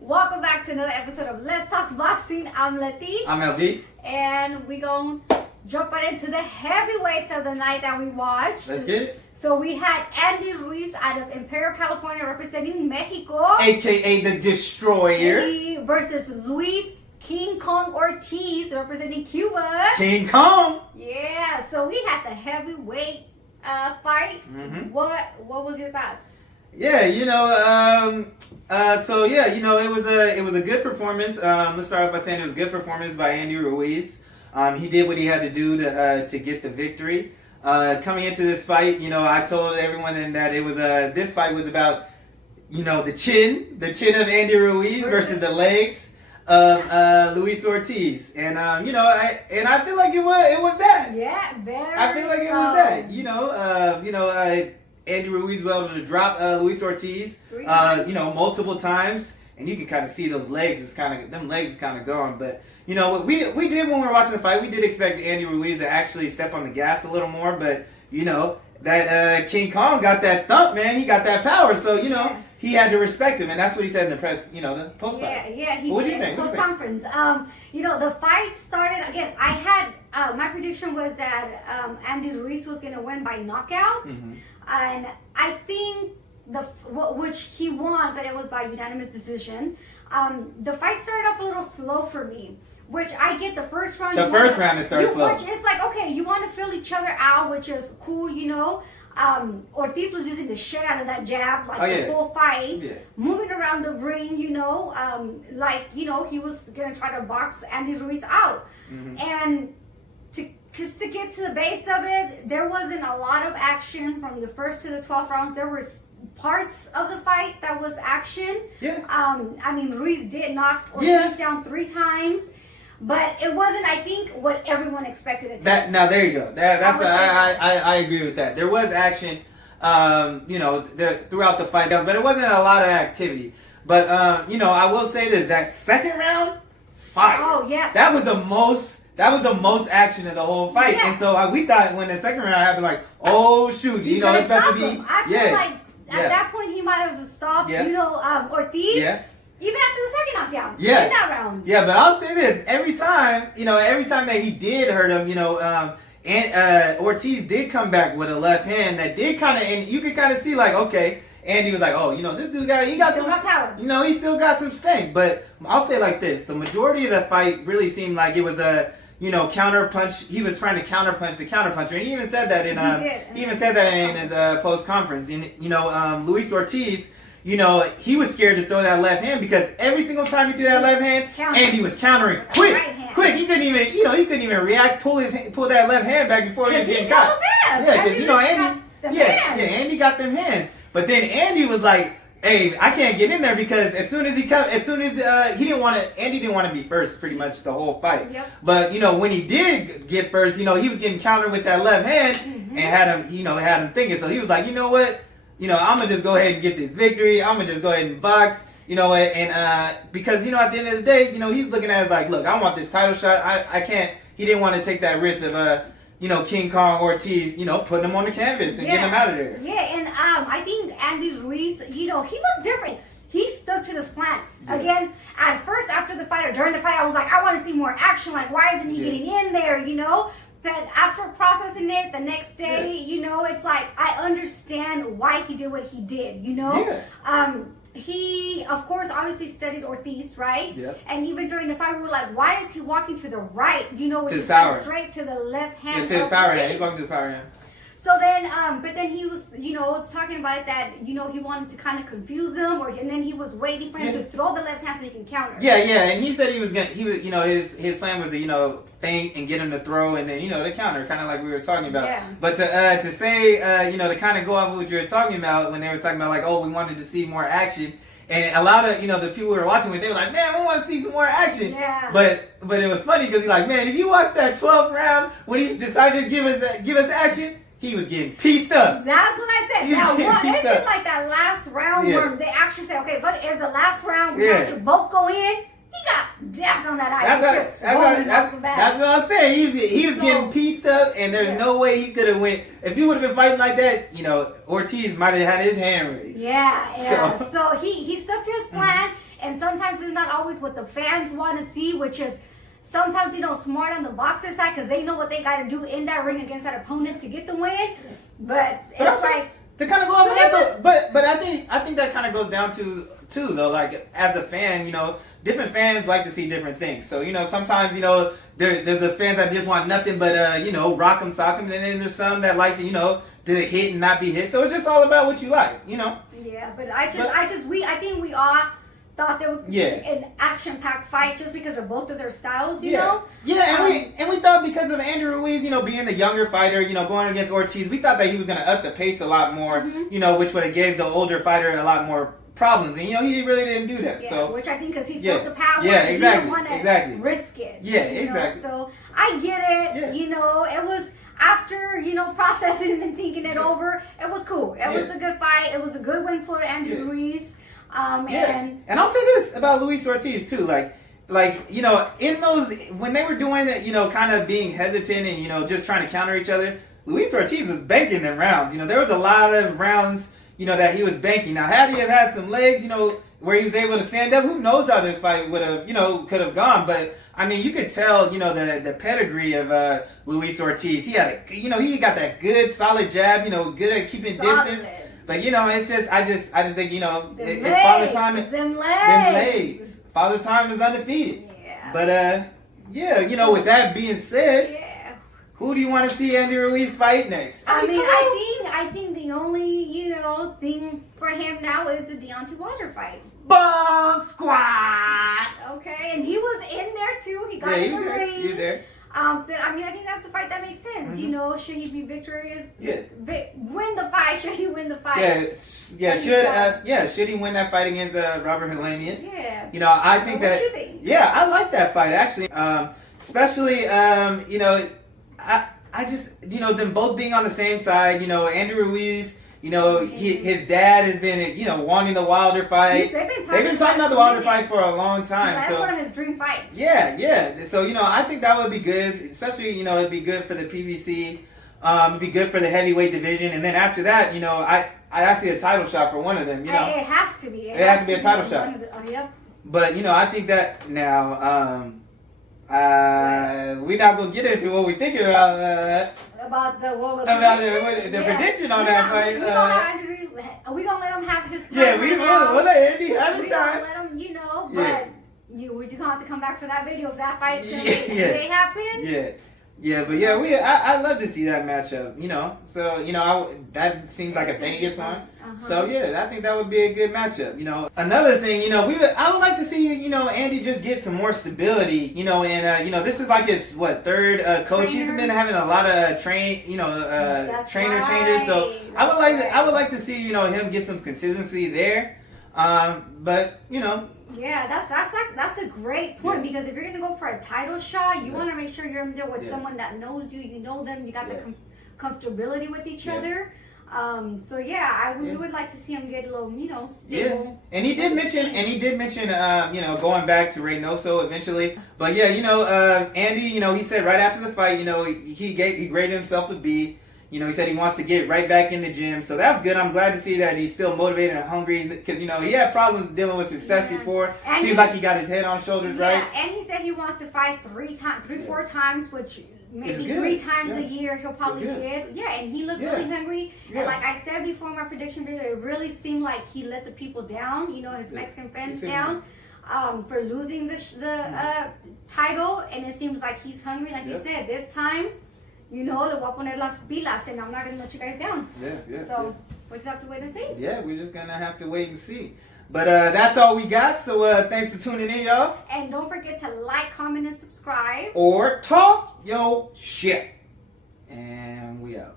Welcome back to another episode of Let's Talk Boxing. I'm Leti. I'm LB. And we're going to jump right into the heavyweights of the night that we watched. Let's get it. So we had Andy Ruiz out of Imperial, California, representing Mexico. AKA the Destroyer. Versus Luis King Kong Ortiz, representing Cuba. King Kong. Yeah, so we had the heavyweight fight. Mm-hmm. What was your thoughts? Yeah, it was a good performance. Let's start off by saying it was a good performance by Andy Ruiz. He did what he had to do to get the victory. Coming into this fight, I told everyone that it was this fight was about, the chin of Andy Ruiz versus the legs of Luis Ortiz, and I feel like it was that. Yeah, very. I feel like it was that. Andy Ruiz was able to drop Luis Ortiz, multiple times, and you can kind of see those legs. Them legs is kind of gone. But what we did when we were watching the fight, we did expect Andy Ruiz to actually step on the gas a little more. But that King Kong got that thump, man. He got that power. So he had to respect him, and that's what he said in the press. The post fight. Yeah. What do you think? Post conference. The fight started again. I had my prediction was that Andy Ruiz was going to win by knockout. Mm-hmm. And I think which he won, but it was by unanimous decision. The fight started off a little slow for me, which I get the first round. The first round it started slow. Which is like, okay, you want to feel each other out, which is cool, Ortiz was using the shit out of that jab, the whole fight, moving around the ring, he was going to try to box Andy Ruiz out. Mm-hmm. And just to get to the base of it, there wasn't a lot of action from the first to the 12th rounds. There were parts of the fight that was action. Yeah. Ruiz did knock Ortiz down 3 times, but it wasn't, I think, what everyone expected it to be. Now there you go. That's what I agree with that. There was action, throughout the fight, but it wasn't a lot of activity. But I will say this: that second round, fire. Oh yeah. That was the most action of the whole fight. Yeah. And so we thought when the second round happened, like, oh shoot, it's about to be. I feel like at that point he might have stopped, Ortiz. Yeah. Even after the second knockdown. Yeah. In that round. Yeah, but I'll say this: every time that he did hurt him, and Ortiz did come back with a left hand that did kind of, and you could kind of see like, okay. Andy was like, this dude got some power. He still got some stank. But I'll say it like this: the majority of the fight really seemed like it was a counter punch. He was trying to counter punch the counter puncher, and he even said that in his post conference. Luis Ortiz, he was scared to throw that left hand because every single time he threw that left hand, Andy was countering quick. He couldn't even react, pull that left hand back before he was getting caught. Yeah, because Andy got them hands. But then Andy was like, "Hey, I can't get in there because Andy didn't want to be first pretty much the whole fight. Yep. But when he did get first, he was getting countered with that left hand and had him thinking. So he was like, you know what, I'm gonna just go ahead and get this victory. I'm gonna just go ahead and box. And because at the end of the day, he's looking at it as like, look, I want this title shot. I can't. He didn't want to take that risk of King Kong Ortiz, putting him on the canvas and getting him out of there. Yeah, and I think Andy Ruiz, he looked different. He stuck to this plan. Yeah. Again, at first, after the fight or during the fight, I was like, I want to see more action. Like, why isn't he getting in there, But after processing it the next day, it's like, I understand why he did what he did, Yeah. He, of course, obviously studied Ortiz, right? Yep. And even during the fight, we were like, why is he walking to the right? Which is straight to the left hand. It's his power hand. He's walking to the power hand. So then, but then he was, talking about it that, he wanted to kind of confuse him, and then he was waiting for him to throw the left hand so he can counter. Yeah, and he said his plan was to, feint and get him to throw and then, to counter, kind of like we were talking about. Yeah. But to say, to kind of go off of what you were talking about when they were talking about like, oh, we wanted to see more action. And a lot of, the people we were watching with, they were like, man, we want to see some more action. Yeah. But it was funny because he's like, man, if you watch that 12th round when he decided to give us action, he was getting pieced up. That's what I said. It's in like that last round where they actually say, okay, but it's the last round. We have to both go in. He got dapped on that eye. That's what I'm saying. He was getting pieced up, and there's no way he could have went. If he would have been fighting like that, Ortiz might have had his hand raised. Yeah. So he stuck to his plan. And so sometimes it's not always what the fans want to see, which is sometimes, smart on the boxer side because they know what they got to do in that ring against that opponent to get the win. But it's like to kind of go up with that, but I think that kind of goes down to too though. Like as a fan, different fans like to see different things. So sometimes there's those fans that just want nothing but rock 'em, sock 'em, and then there's some that like to to hit and not be hit. So it's just all about what you like, Yeah, but I think we all thought there was an action-packed fight just because of both of their styles, you know. Yeah, and we thought because of Andy Ruiz, being the younger fighter, going against Ortiz, we thought that he was gonna up the pace a lot more, which would have gave the older fighter a lot more problems, and he really didn't do that. Yeah, so which I think because he felt the power, he didn't want to risk it. Yeah, exactly. So I get it. It was after processing and thinking it over. It was cool. It was a good fight. It was a good win for Andy Ruiz. And I'll say this about Luis Ortiz too, in those when they were doing it, kind of being hesitant and just trying to counter each other, Luis Ortiz was banking them rounds. There was a lot of rounds that he was banking. Now, had he have had some legs, where he was able to stand up, who knows how this fight would have, could have gone. But I mean, you could tell, the pedigree of Luis Ortiz. He had he got that good solid jab, good at keeping distance. But it's just I just think it's Father Time. Them legs. Father Time is undefeated. Yeah. But with that being said, who do you want to see Andy Ruiz fight next? I think the only thing for him now is the Deontay Wilder fight. Bomb Squad. Okay, and he was in there too. He got in the ring. He was there. But I think that's the fight that makes sense. Should he be victorious? Win the fight. Should he win the fight? Should he win that fight against Robert Helenius? Yeah. I think that. What you think? Yeah, I like that fight actually. Especially I just them both being on the same side. Andy Ruiz. His dad has been, wanting the Wilder fight. They've been talking about the Wilder fight for a long time. That's one of his dream fights. Yeah. So, I think that would be good. Especially, it'd be good for the PBC. It'd be good for the heavyweight division. And then after that, I see a title shot for one of them, It has to be. It has to be a title shot. Yep. But, I think that now, we're not going to get into what we're thinking about the prediction on that fight. Are we gonna let him have his time? Yeah, we will. We'll let Andy have his time. Let him, but we're just gonna have to come back for that video if that fight's gonna happen. I'd love to see that matchup. So that seems like a Vegas one. So I think that would be a good matchup. Another thing, I would like to see Andy just get some more stability. And this is like his third coach. He's been having a lot of trainer changes. So I would like to see him get some consistency there. But Yeah, that's a great point because if you're gonna go for a title shot, you want to make sure you're in there with someone that knows you. You know them. You got the comfortability with each other. We would like to see him get a little, stable. Yeah, and he did mention, going back to Reynoso eventually. But Andy, he said right after the fight, he graded himself a B. He said he wants to get right back in the gym. So that was good. I'm glad to see that he's still motivated and hungry because, he had problems dealing with success before. And seems like he got his head on shoulders, right? Yeah, and he said he wants to fight 4 times, which maybe 3 times a year he'll probably get. Yeah, and he looked really hungry. Yeah. And like I said before in my prediction video, it really seemed like he let the people down, his Mexican fans down. For losing the title. And it seems like he's hungry. Like he said, this time, le voy a poner las pilas and I'm not going to let you guys down. So we just have to wait and see. Yeah, we're just going to have to wait and see. But that's all we got. So thanks for tuning in, y'all. And don't forget to like, comment, and subscribe. Or talk your shit. And we out.